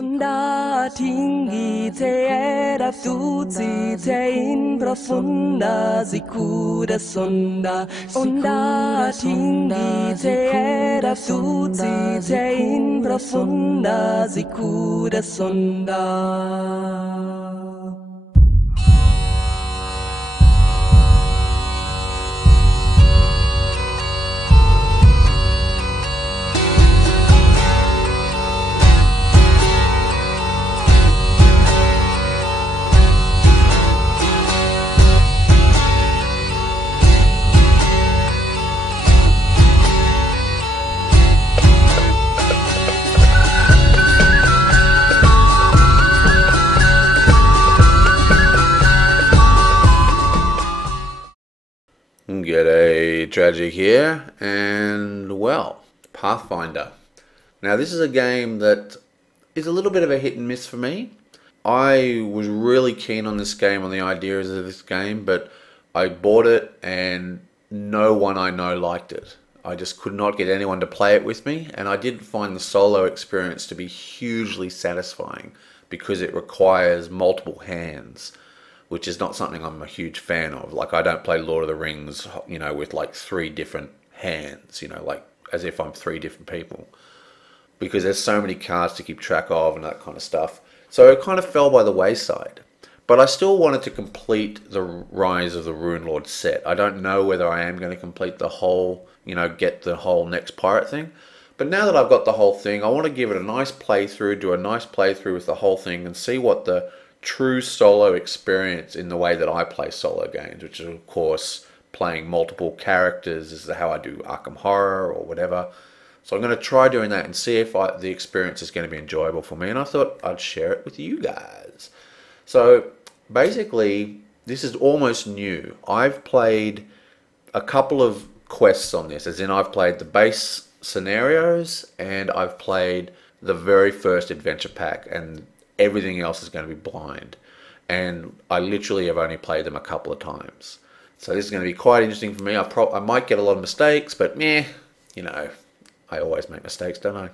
Onda tinggi te era tutti te in profunda sicura sonda. Onda tinggi te era tutti te in profunda sicura sonda. G'day, Tragic here, and well, Pathfinder. Now this is a game that is a little bit of a hit and miss for me. I was really keen on this game, on the ideas of this game, but I bought it and no one I know liked it. I just could not get anyone to play it with me, and I didn't find the solo experience to be hugely satisfying because it requires multiple hands, which is not something I'm a huge fan of. Like, I don't play Lord of the Rings, you know, with like 3 different hands, you know, like as if I'm 3 different people, because there's so many cards to keep track of and that kind of stuff. So it kind of fell by the wayside. But I still wanted to complete the Rise of the Runelords set. I don't know whether I am going to complete the whole, you know, get the whole next pirate thing. But now that I've got the whole thing, I want to give it a nice playthrough, do a nice playthrough with the whole thing, and see what the true solo experience in the way that I play solo games, which is of course playing multiple characters. This is how I do Arkham Horror or whatever. So I'm going to try doing that and see if the experience is going to be enjoyable for me, and I thought I'd share it with you guys. So basically this is almost new. I've played a couple of quests on this, as in I've played the base scenarios and I've played the very first adventure pack, and everything else is going to be blind, and I literally have only played them a couple of times. So this is going to be quite interesting for me. I might get a lot of mistakes, but meh, you know, I always make mistakes, don't I?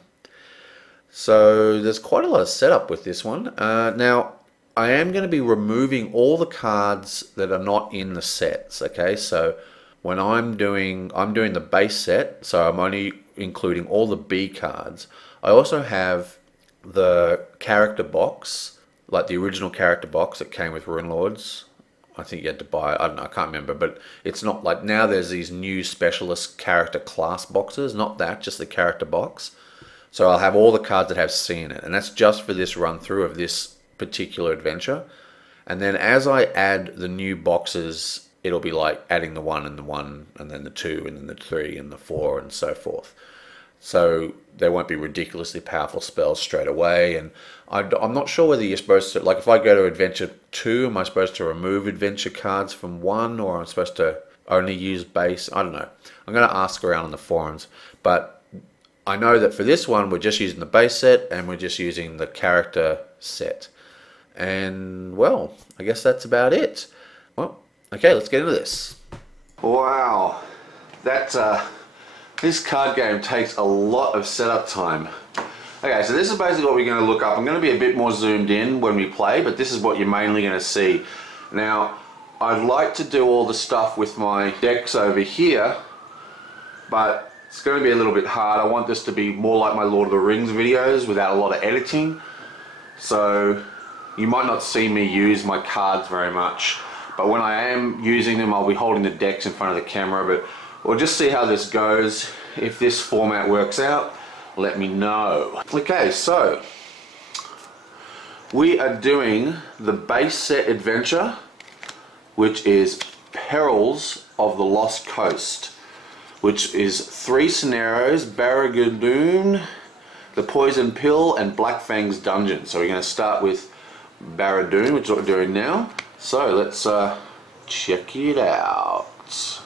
So there's quite a lot of setup with this one. Now I am going to be removing all the cards that are not in the sets. Okay, so when I'm doing the base set, so I'm only including all the B cards. I also have the character box, like the original character box that came with Runelords. I think you had to buy it. I don't know, I can't remember, but it's not like now there's these new specialist character class boxes, not that, just the character box. So I'll have all the cards that have C in it, and that's just for this run through of this particular adventure. And then as I add the new boxes, it'll be like adding the 1 and the 1 and then the 2 and then the 3 and the 4 and so forth. So there won't be ridiculously powerful spells straight away, and I'm not sure whether you're supposed to, like if I go to Adventure 2, am I supposed to remove adventure cards from 1, or I'm supposed to only use base? I don't know. I'm going to ask around on the forums, but I know that for this one we're just using the base set and we're just using the character set. And well, I guess that's about it. Well, okay, let's get into this. Wow, this card game takes a lot of setup time. Okay, so this is basically what we're going to look up. I'm going to be a bit more zoomed in when we play, but this is what you're mainly going to see. Now, I'd like to do all the stuff with my decks over here, but it's going to be a little bit hard. I want this to be more like my Lord of the Rings videos without a lot of editing. So you might not see me use my cards very much, but when I am using them, I'll be holding the decks in front of the camera. But we'll just see how this goes. If this format works out, let me know. Okay, so we are doing the base set adventure, which is Perils of the Lost Coast, which is 3 scenarios: Brigandoom, the Poison Pill, and Black Fang's Dungeon. So we're going to start with Brigandoom, which is what we're doing now. So let's check it out.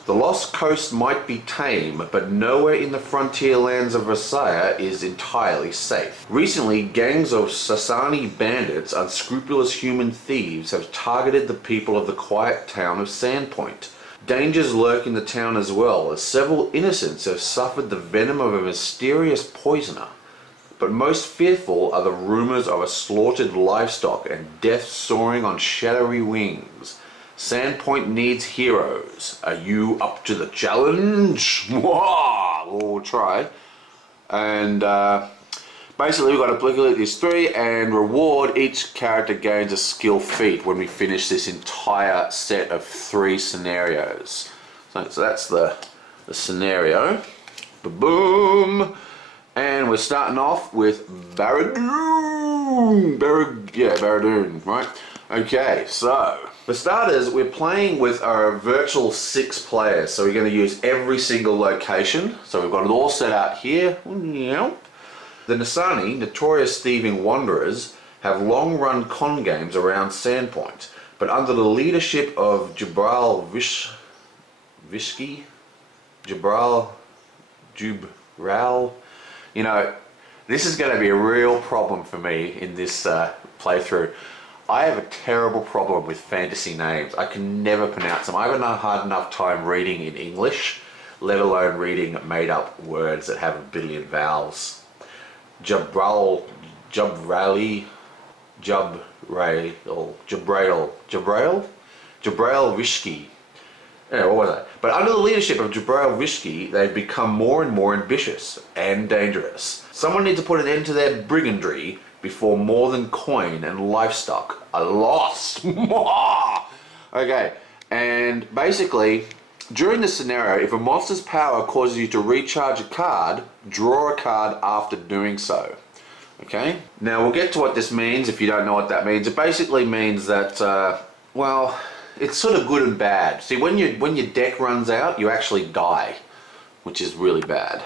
The Lost Coast might be tame, but nowhere in the frontier lands of Versailles is entirely safe. Recently, gangs of Sasani bandits, unscrupulous human thieves, have targeted the people of the quiet town of Sandpoint. Dangers lurk in the town as well, as several innocents have suffered the venom of a mysterious poisoner. but most fearful are the rumors of a slaughtered livestock and death soaring on shadowy wings. Sandpoint needs heroes. Are you up to the challenge? We'll try. And basically we've got to calculate these 3 and reward. Each character gains a skill feat when we finish this entire set of 3 scenarios. So that's the scenario. Boom! And we're starting off with Brigandoom. Brigandoom, right? Okay, so for starters, we're playing with our virtual 6 players. So we're going to use every single location. So we've got it all set out here. The Nasani, notorious thieving wanderers, have long-run con games around Sandpoint, but under the leadership of Jubral, you know, this is going to be a real problem for me in this playthrough. I have a terrible problem with fantasy names. I can never pronounce them. I haven't had hard enough time reading in English, let alone reading made-up words that have a billion vowels. Jubral Vishki. Yeah, what was that? But under the leadership of Jubral Vishki, they've become more and more ambitious and dangerous. Someone needs to put an end to their brigandry before more than coin and livestock are lost. Okay, and basically, during this scenario, if a monster's power causes you to recharge a card, draw a card after doing so. Okay? Now we'll get to what this means if you don't know what that means. It basically means that, well, it's sort of good and bad. See, when your deck runs out, you actually die, which is really bad.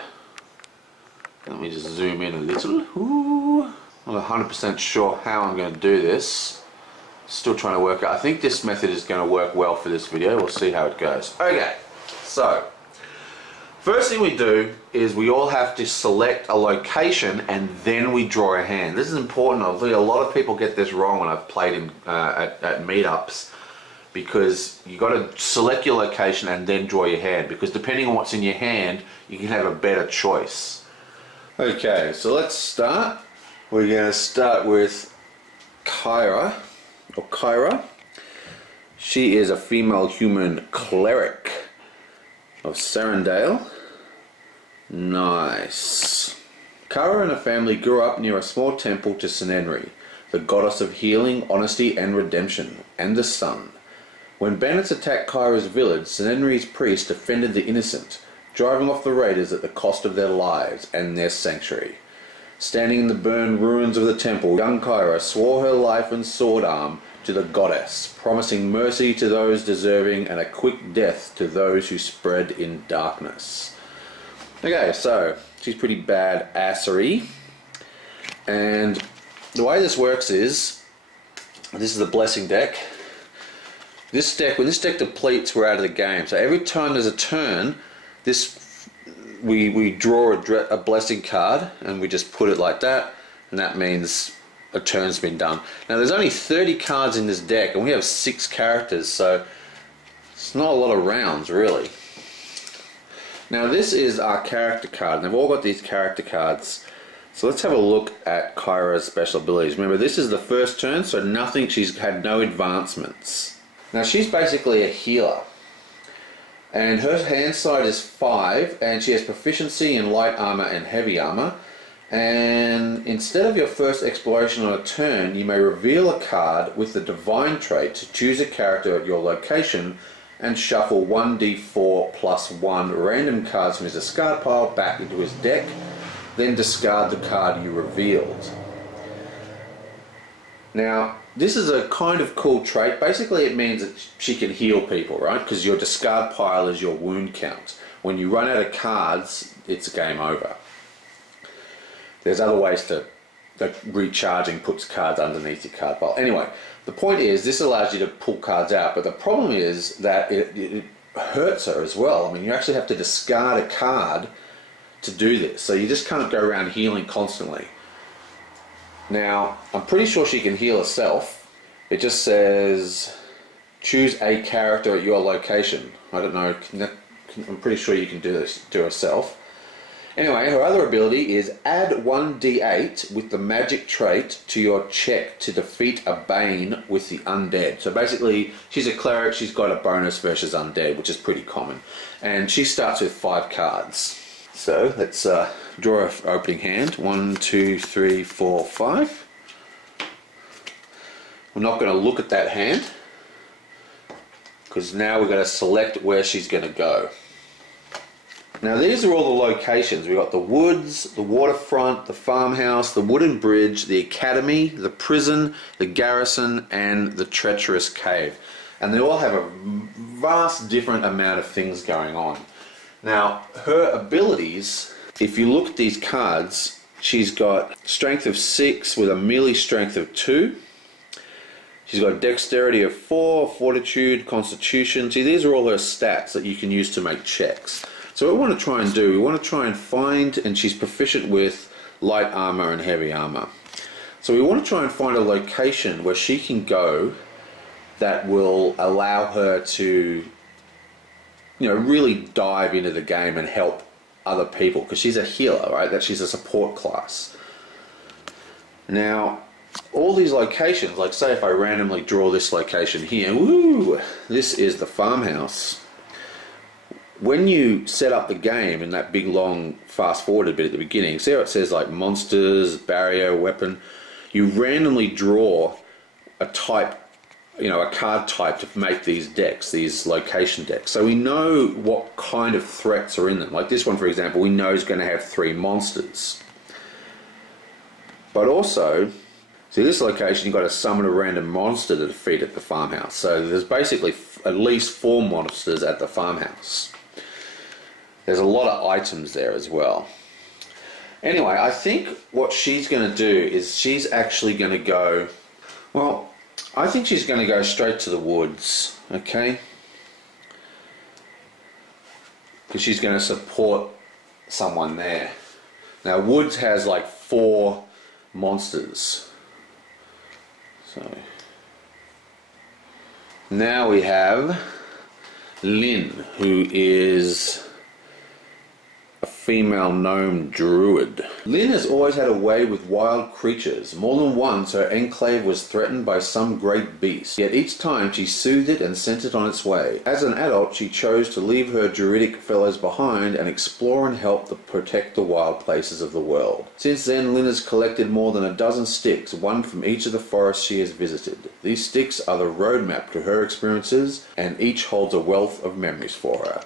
Let me just zoom in a little. Ooh. I'm not 100% sure how I'm going to do this. Still trying to work out. I think this method is going to work well for this video. We'll see how it goes. Okay, so first thing we do is we all have to select a location and then we draw a hand. This is important. I think a lot of people get this wrong when I've played in, at meetups, because you got to select your location and then draw your hand, because depending on what's in your hand, you can have a better choice. Okay, so let's start. We're going to start with Kyra. She is a female human cleric of Sarandale. Nice. Kyra and her family grew up near a small temple to Senenri, the goddess of healing, honesty and redemption, and the sun. When bandits attacked Kyra's village, Senenri's priest defended the innocent, driving off the raiders at the cost of their lives and their sanctuary. Standing in the burned ruins of the temple, young Kyra swore her life and sword arm to the goddess, promising mercy to those deserving and a quick death to those who spread in darkness. Okay, so she's pretty bad-assery, and the way this works is, this is the blessing deck. When this deck depletes, we're out of the game. So every time there's a turn, we draw a blessing card and we just put it like that, and that means a turn's been done. Now there's only 30 cards in this deck and we have 6 characters, so it's not a lot of rounds really. Now this is our character card, and they've all got these character cards. So let's have a look at Kyra's special abilities. Remember, this is the first turn, so nothing, she's had no advancements. Now she's basically a healer, and her hand side is 5, and she has proficiency in light armor and heavy armor. And instead of your first exploration on a turn, you may reveal a card with the divine trait to choose a character at your location and shuffle 1d4 plus 1 random cards from his discard pile back into his deck, then discard the card you revealed. Now, this is a kind of cool trait. Basically it means that she can heal people, right? Because your discard pile is your wound count. When you run out of cards, it's game over. There's other ways that recharging puts cards underneath your card pile. Anyway, the point is this allows you to pull cards out, but the problem is that it hurts her as well. I mean, you actually have to discard a card to do this, so you just can't go around healing constantly. Now, I'm pretty sure she can heal herself. It just says choose a character at your location. I don't know, I'm pretty sure you can do this to herself. Anyway, her other ability is add 1d8 with the magic trait to your check to defeat a Bane with the undead. So basically, she's a cleric, she's got a bonus versus undead, which is pretty common. And she starts with 5 cards. So let's draw an opening hand. 1, 2, 3, 4, 5. We're not going to look at that hand, because now we're going to select where she's going to go. Now these are all the locations. We've got the woods, the waterfront, the farmhouse, the wooden bridge, the academy, the prison, the garrison, and the treacherous cave. And they all have a vast different amount of things going on. Now her abilities, if you look at these cards, she's got strength of 6 with a melee strength of 2. She's got dexterity of 4, fortitude, constitution. See, these are all her stats that you can use to make checks. So what we want to try and do, we want to try and find, and she's proficient with light armor and heavy armor. So we want to try and find a location where she can go that will allow her to, you know, really dive into the game and help other people, because she's a healer, right? That she's a support class. Now, all these locations, like say if I randomly draw this location here, woo, this is the farmhouse. When you set up the game in that big long fast forwarded bit at the beginning, see how it says like monsters, barrier, weapon, you randomly draw a type, you know, a card type to make these decks, these location decks. So we know what kind of threats are in them. Like this one, for example, we know is going to have 3 monsters. But also, see this location, you've got to summon a random monster to defeat at the farmhouse. So there's basically at least 4 monsters at the farmhouse. There's a lot of items there as well. Anyway, I think what she's going to do is she's actually going to go, well, I think she's going to go straight to the woods, okay? Because she's going to support someone there. Now, woods has like 4 monsters. So now we have Lynn, who is a female gnome druid. Lynn has always had a way with wild creatures. More than once her enclave was threatened by some great beast, yet each time she soothed it and sent it on its way. As an adult, she chose to leave her druidic fellows behind and explore and help protect the wild places of the world. Since then, Lynn has collected more than a dozen sticks, one from each of the forests she has visited. These sticks are the roadmap to her experiences, and each holds a wealth of memories for her.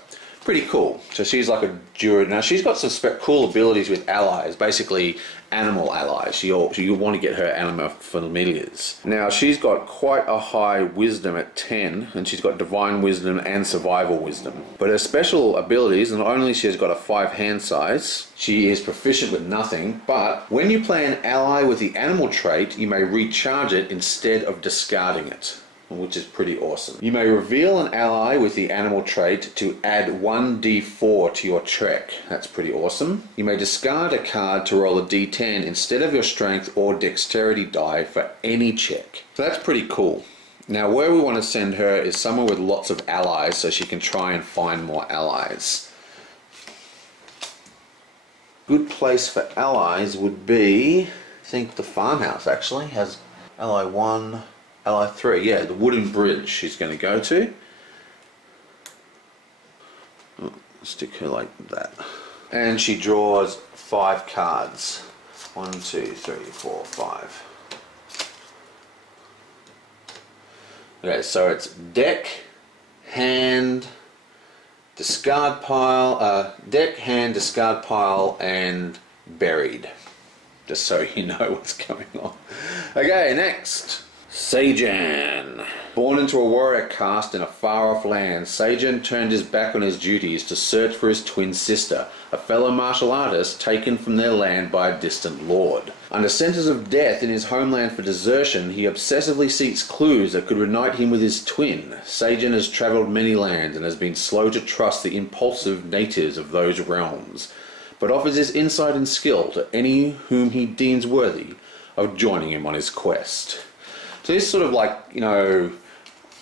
Pretty cool. So she's like a druid. Now she's got some cool abilities with allies, basically animal allies. So you want to get her anima familiars. Now she's got quite a high wisdom at 10, and she's got divine wisdom and survival wisdom. But her special abilities, not only she has got a 5 hand size, she is proficient with nothing, but when you play an ally with the animal trait, you may recharge it instead of discarding it, which is pretty awesome. You may reveal an ally with the animal trait to add 1d4 to your check. That's pretty awesome. You may discard a card to roll a d10 instead of your strength or dexterity die for any check. So that's pretty cool. Now where we want to send her is somewhere with lots of allies so she can try and find more allies. Good place for allies would be, I think the farmhouse actually has ally 1, ally 3, yeah, the wooden bridge she's going to go to. Oh, stick her like that. And she draws 5 cards. 1, 2, 3, 4, 5. Okay, so it's deck, hand, discard pile, deck, hand, discard pile, and buried. Just so you know what's going on. Okay, next. Sajan. Born into a warrior caste in a far-off land, Sajan turned his back on his duties to search for his twin sister, a fellow martial artist taken from their land by a distant lord. Under sentence of death in his homeland for desertion, he obsessively seeks clues that could reunite him with his twin. Sajan has travelled many lands and has been slow to trust the impulsive natives of those realms, but offers his insight and skill to any whom he deems worthy of joining him on his quest. So this is sort of like, you know,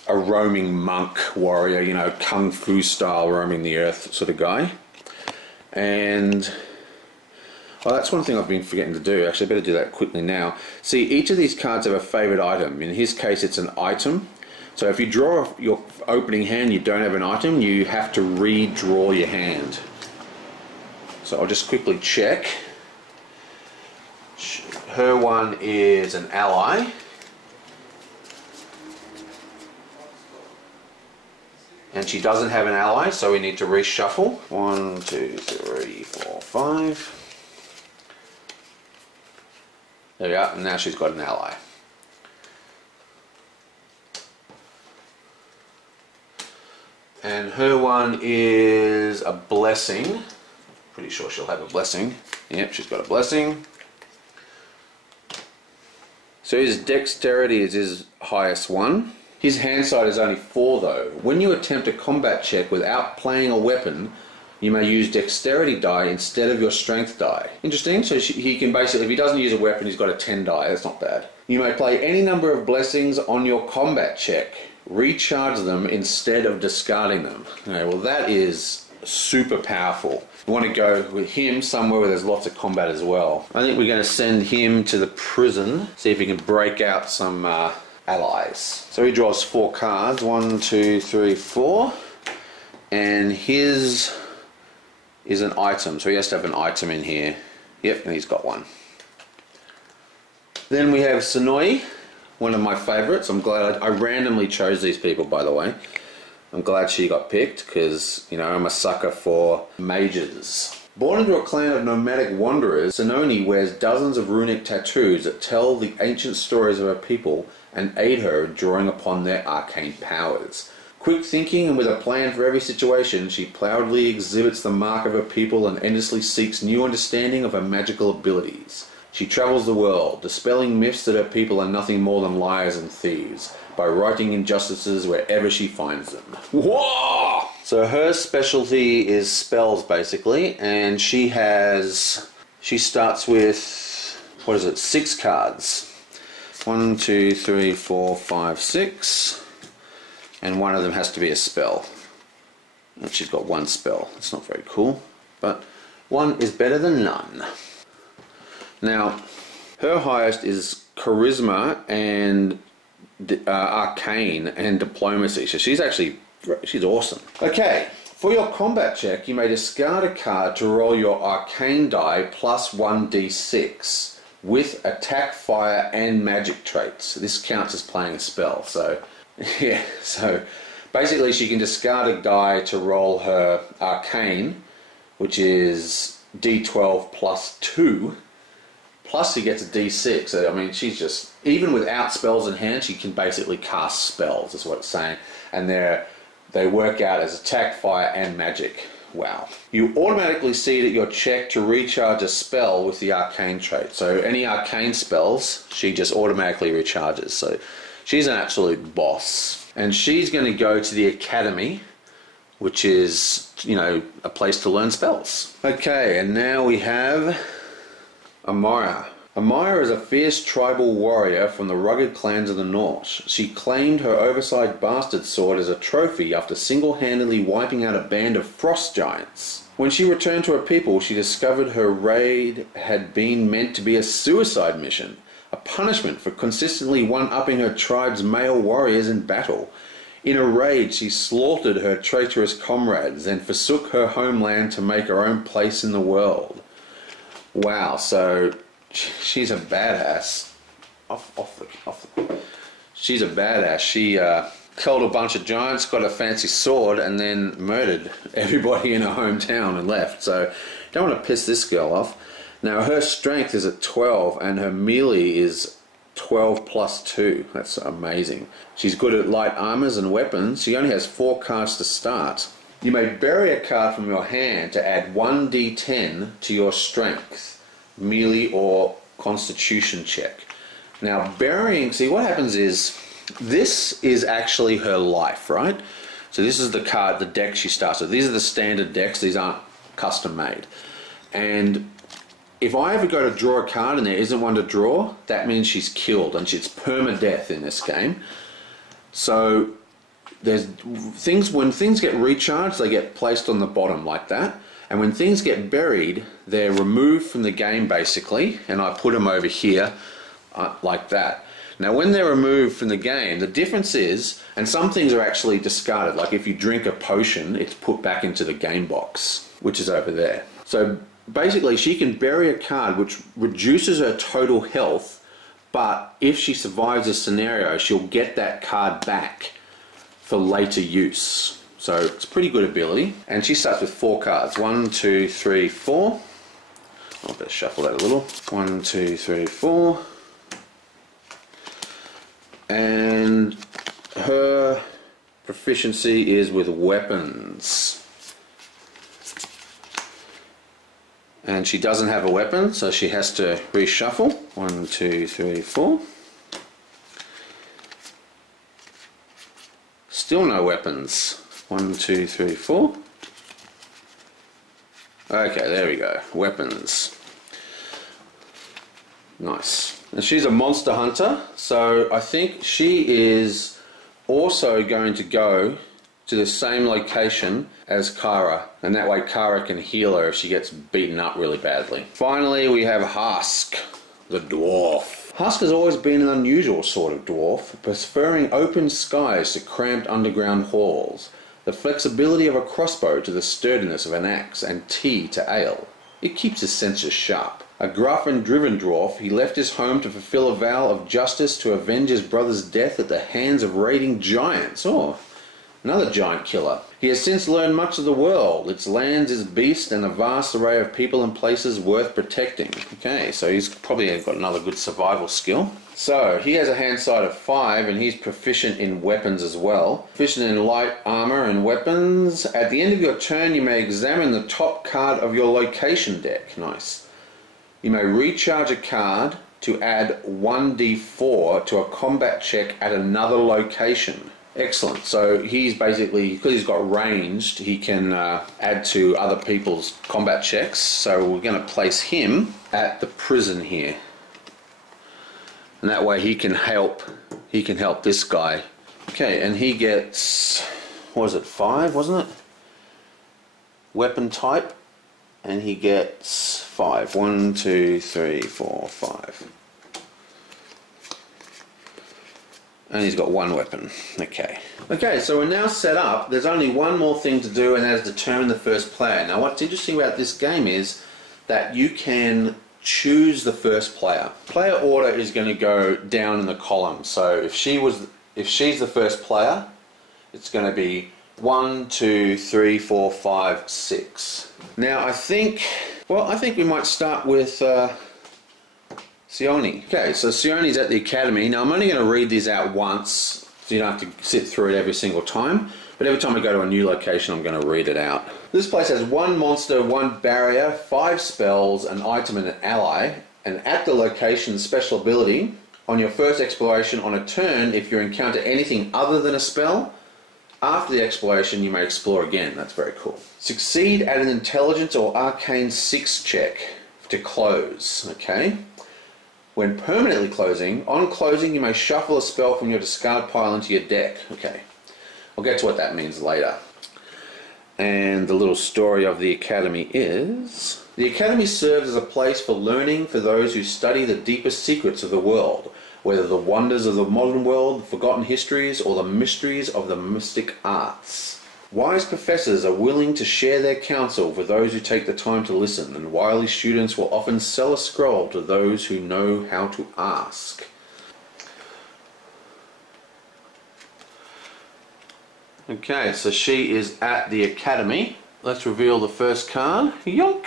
a roaming monk warrior, you know, kung fu style roaming the earth sort of guy. And Oh, that's one thing I've been forgetting to do. Actually, I better do that quickly now. See, each of these cards have a favourite item. In his case, it's an item. So if you draw your opening hand, you don't have an item, you have to redraw your hand. So I'll just quickly check. Her one is an ally. And she doesn't have an ally, so we need to reshuffle. 1, 2, 3, 4, 5. There we go, and now she's got an ally. And her one is a blessing. Pretty sure she'll have a blessing. Yep, she's got a blessing. So his dexterity is his highest one. His hand side is only 4 though. When you attempt a combat check without playing a weapon, you may use dexterity die instead of your strength die. Interesting, so he can basically, if he doesn't use a weapon, he's got a 10 die, that's not bad. You may play any number of blessings on your combat check. Recharge them instead of discarding them. Okay, well that is super powerful. We want to go with him somewhere where there's lots of combat as well. I think we're going to send him to the prison, see if he can break out some allies. So he draws 4 cards, 1, 2, 3, 4, and his is an item, so he has to have an item in here. Yep, and he's got one. Then we have Sonoi, one of my favourites. I'm glad I randomly chose these people, by the way. I'm glad she got picked because, you know, I'm a sucker for mages. Born into a clan of nomadic wanderers, Sonoi wears dozens of runic tattoos that tell the ancient stories of her people and aid her in drawing upon their arcane powers. Quick thinking and with a plan for every situation, she proudly exhibits the mark of her people and endlessly seeks new understanding of her magical abilities. She travels the world, dispelling myths that her people are nothing more than liars and thieves, by righting injustices wherever she finds them. Whoa! So her specialty is spells, basically, and she starts with, 6 cards. 1, 2, 3, 4, 5, 6. And one of them has to be a spell. And she's got 1 spell. It's not very cool, but 1 is better than none. Now, her highest is charisma and arcane and diplomacy. So she's awesome. Okay, for your combat check, you may discard a card to roll your arcane die plus 1d6 with attack, fire, and magic traits. This counts as playing a spell. So, yeah. So basically, she can discard a die to roll her arcane, which is d12 plus 2. Plus he gets a d6, so I mean she's just, even without spells in hand, she can basically cast spells, is what it's saying. And they work out as attack, fire, and magic. Wow. You automatically see that your check to recharge a spell with the arcane trait. So any arcane spells, she just automatically recharges. So she's an absolute boss. And she's going to go to the academy, which is, you know, a place to learn spells. Okay, and now we have Amaya. Amaya is a fierce tribal warrior from the rugged clans of the north. She claimed her oversized bastard sword as a trophy after single-handedly wiping out a band of frost giants. When she returned to her people, she discovered her raid had been meant to be a suicide mission, a punishment for consistently one-upping her tribe's male warriors in battle. In a rage, she slaughtered her traitorous comrades and forsook her homeland to make her own place in the world. Wow, so she's a badass. She's a badass. She killed a bunch of giants, got a fancy sword, and then murdered everybody in her hometown and left. So don't want to piss this girl off. Now her strength is at 12 and her melee is 12 plus 2. That's amazing. She's good at light armors and weapons. She only has 4 cards to start. You may bury a card from your hand to add 1d10 to your strength, melee or constitution check. Now burying, see what happens is, this is actually her life, right? So this is the card, the deck she starts with. These are the standard decks, these aren't custom made. And if I ever go to draw a card and there isn't one to draw, that means she's killed, and it's permadeath in this game. So there's things, when things get recharged, they get placed on the bottom like that, And when things get buried, they're removed from the game basically, and I put them over here like that. Now when they're removed from the game, the difference is, and some things are actually discarded, like if you drink a potion, it's put back into the game box, which is over there. So basically she can bury a card which reduces her total health, but if she survives a scenario, she'll get that card back for later use. So it's a pretty good ability. And she starts with 4 cards. 1, 2, 3, 4. I'll better shuffle that a little. 1, 2, 3, 4. And her proficiency is with weapons. And she doesn't have a weapon, so she has to reshuffle. 1, 2, 3, 4. Still no weapons. 1, 2, 3, 4. Okay, there we go. Weapons. Nice. And she's a monster hunter, so I think she is also going to go to the same location as Kara, and that way Kara can heal her if she gets beaten up really badly. Finally, we have Husk, the dwarf. Husk has always been an unusual sort of dwarf, preferring open skies to cramped underground halls, the flexibility of a crossbow to the sturdiness of an axe, and tea to ale. It keeps his senses sharp. A gruff and driven dwarf, he left his home to fulfill a vow of justice to avenge his brother's death at the hands of raiding giants. Oh, another giant killer. He has since learned much of the world, its lands, its beasts, and a vast array of people and places worth protecting. Okay, so he's probably got another good survival skill. So, he has a hand size of 5, and he's proficient in weapons as well. Proficient in light armor and weapons. At the end of your turn, you may examine the top card of your location deck. Nice. You may recharge a card to add 1d4 to a combat check at another location. Excellent. So he's basically, because he's got ranged, he can add to other people's combat checks. So we're going to place him at the prison here. And that way he can help this guy. Okay, and he gets, what was it, 5, wasn't it? Weapon type. And he gets 5. 1, 2, 3, 4, 5. And he's got 1 weapon. Okay. Okay, so we're now set up. There's only one more thing to do, and that is determine the first player. Now what's interesting about this game is that you can choose the first player. Player order is going to go down in the column. So if she's the first player, it's going to be 1, 2, 3, 4, 5, 6. Now I think we might start with Sione. Okay, so Sione's at the academy. Now I'm only going to read these out once, so you don't have to sit through it every single time. But every time I go to a new location, I'm going to read it out. This place has 1 monster, 1 barrier, 5 spells, an item and an ally. And at the location, special ability, on your first exploration on a turn, if you encounter anything other than a spell, after the exploration you may explore again. That's very cool. Succeed at an intelligence or arcane 6 check to close. Okay. When permanently closing, on closing you may shuffle a spell from your discard pile into your deck. Okay. I'll get to what that means later. And the little story of the academy is, the academy serves as a place for learning for those who study the deepest secrets of the world, whether the wonders of the modern world, the forgotten histories, or the mysteries of the mystic arts. Wise professors are willing to share their counsel for those who take the time to listen, and wily students will often sell a scroll to those who know how to ask. Okay, so she is at the academy. Let's reveal the first card. Yonk!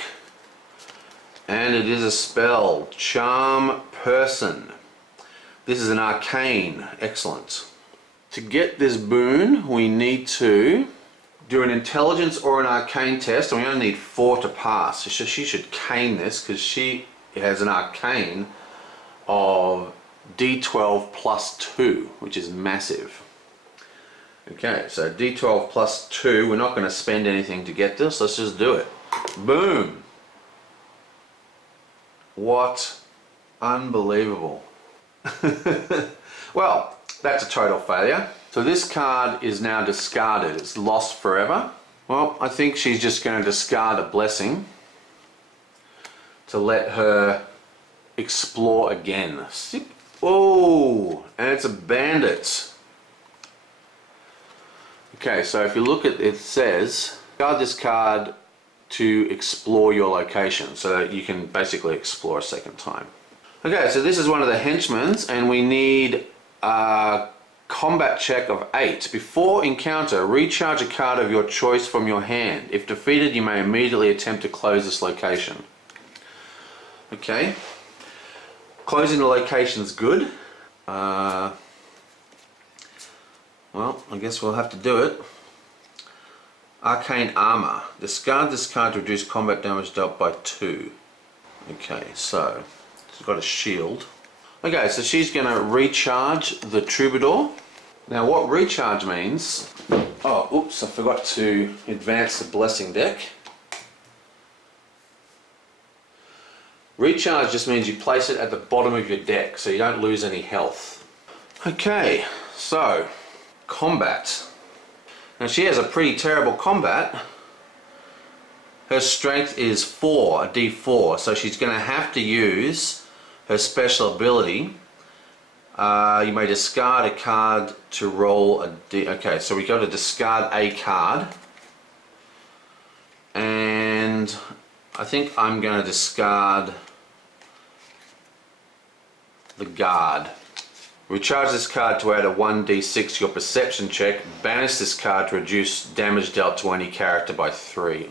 And it is a spell, Charm Person. This is an arcane. Excellent. To get this boon, we need to do an intelligence or an arcane test, and we only need 4 to pass. So she should cane this because she has an arcane of D12 plus 2, which is massive. Okay, so D12 plus 2, we're not going to spend anything to get this, let's just do it. Boom! What unbelievable. Well, that's a total failure. So this card is now discarded, it's lost forever. Well, I think she's just going to discard a blessing to let her explore again. Oh, and it's a bandit. Okay, so if you look at it, it says discard this card to explore your location, so that you can basically explore a second time. Okay, so this is one of the henchmen, and we need a combat check of 8. Before encounter, recharge a card of your choice from your hand. If defeated, you may immediately attempt to close this location. Okay, closing the location is good. Well, I guess we'll have to do it. Arcane Armor. Discard this card to reduce combat damage dealt by 2. Okay, so she's got a shield. Okay, so she's going to recharge the Troubadour. Now what recharge means... Oh, oops, I forgot to advance the blessing deck. Recharge just means you place it at the bottom of your deck so you don't lose any health. Okay, so combat. Now she has a pretty terrible combat. Her strength is 4, a D4, so she's going to have to use her special ability. You may discard a card to roll a D. Okay, so we go to discard a card. And I think I'm going to discard the guard. Recharge this card to add a 1d6 to your perception check. Banish this card to reduce damage dealt to any character by 3.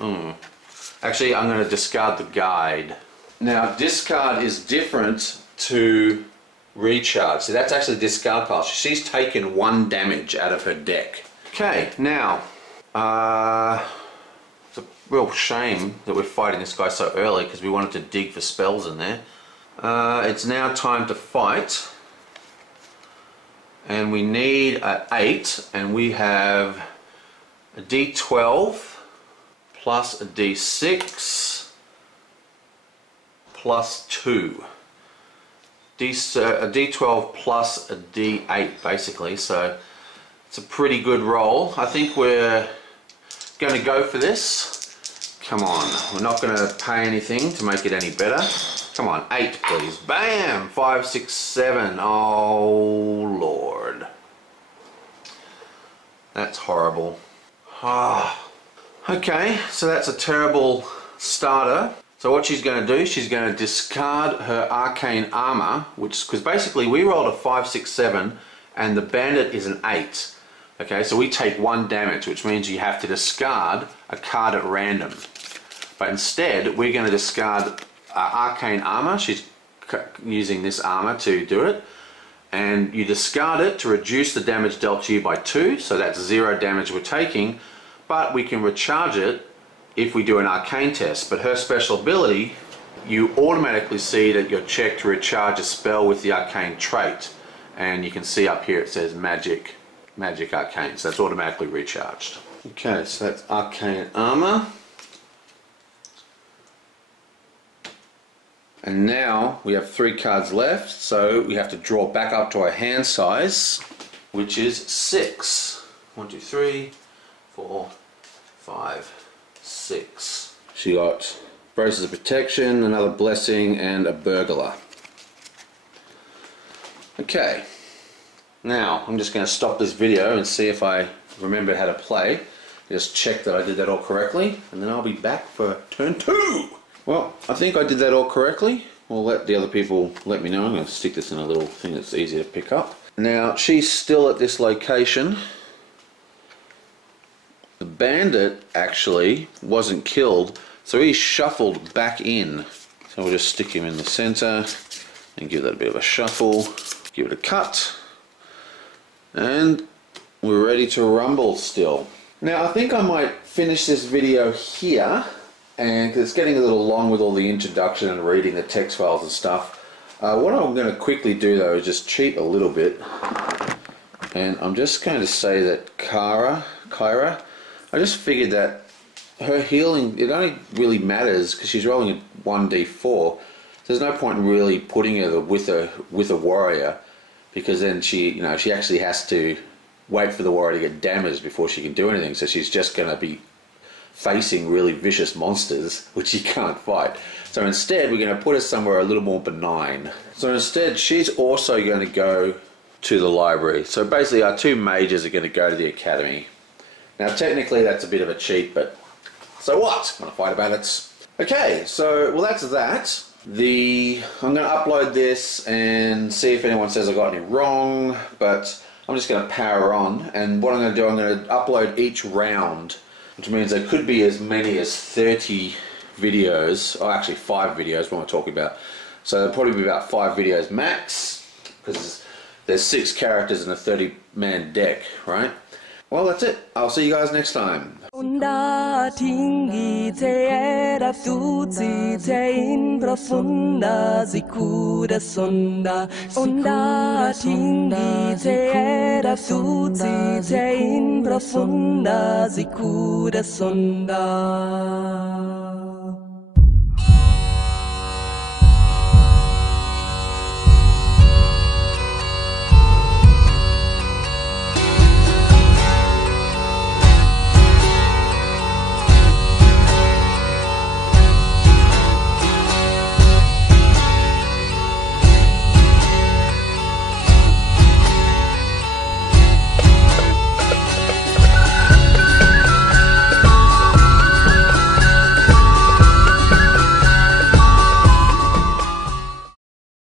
Actually, I'm going to discard the guide. Now, discard is different to recharge. So that's actually discard pile. She's taken 1 damage out of her deck. Okay, now, it's a real shame that we're fighting this guy so early because we wanted to dig for spells in there. It's now time to fight. And we need an 8, and we have a D12 plus a D6 plus 2. A D12 plus a D8 basically, so it's a pretty good roll. I think we're going to go for this. Come on, we're not going to pay anything to make it any better. Come on, 8 please. Bam! 5, 6, 7. Oh Lord. That's horrible. Okay, so that's a terrible starter. So what she's going to do, she's going to discard her Arcane Armor, which, because basically we rolled a 5, 6, 7 and the bandit is an 8. Okay, so we take 1 damage, which means you have to discard a card at random. But instead, we're going to discard Arcane Armor. She's using this armor to do it, and you discard it to reduce the damage dealt to you by 2, so that's 0 damage we're taking, but we can recharge it if we do an arcane test. But her special ability, you automatically see that your check to recharge a spell with the arcane trait, and you can see up here it says magic arcane, so that's automatically recharged. Okay, so that's Arcane Armor. And now we have 3 cards left, so we have to draw back up to our hand size, which is 6. 1, 2, 3, 4, 5, 6. She got Braces of Protection, another Blessing, and a Burglar. Okay, now I'm just going to stop this video and see if I remember how to play. Just check that I did that all correctly, and then I'll be back for turn 2. Well, I think I did that all correctly. We'll let the other people let me know. I'm going to stick this in a little thing that's easy to pick up. Now, she's still at this location. The bandit actually wasn't killed, so he shuffled back in. So we'll just stick him in the center and give that a bit of a shuffle. Give it a cut. And we're ready to rumble still. Now, I think I might finish this video here. And cause it's getting a little long with all the introduction and reading the text files and stuff. What I'm going to quickly do though is just cheat a little bit. And I'm just going to say that Kyra, I just figured that her healing, it only really matters because she's rolling a 1d4. There's no point in really putting her with a warrior, because then she actually has to wait for the warrior to get damaged before she can do anything. So she's just going to be facing really vicious monsters, which you can't fight. So instead, we're going to put her somewhere a little more benign. So instead, she's also going to go to the library. So basically, our two mages are going to go to the academy. Now, technically, that's a bit of a cheat, but so what? I'm going to fight about it. Okay, so, well, that's that. I'm going to upload this and see if anyone says I got any wrong, but I'm just going to power on, and what I'm going to do, I'm going to upload each round, which means there could be as many as 30 videos, or actually 5 videos, what I'm talking about. So there'll probably be about 5 videos max, because there's 6 characters in a 30-man deck, right? Well, that's it. I'll see you guys next time. Onda tinggi te era tuzi te in profunda sicura sonda. Onda tinggi te era tuzi te in profunda sicura sonda.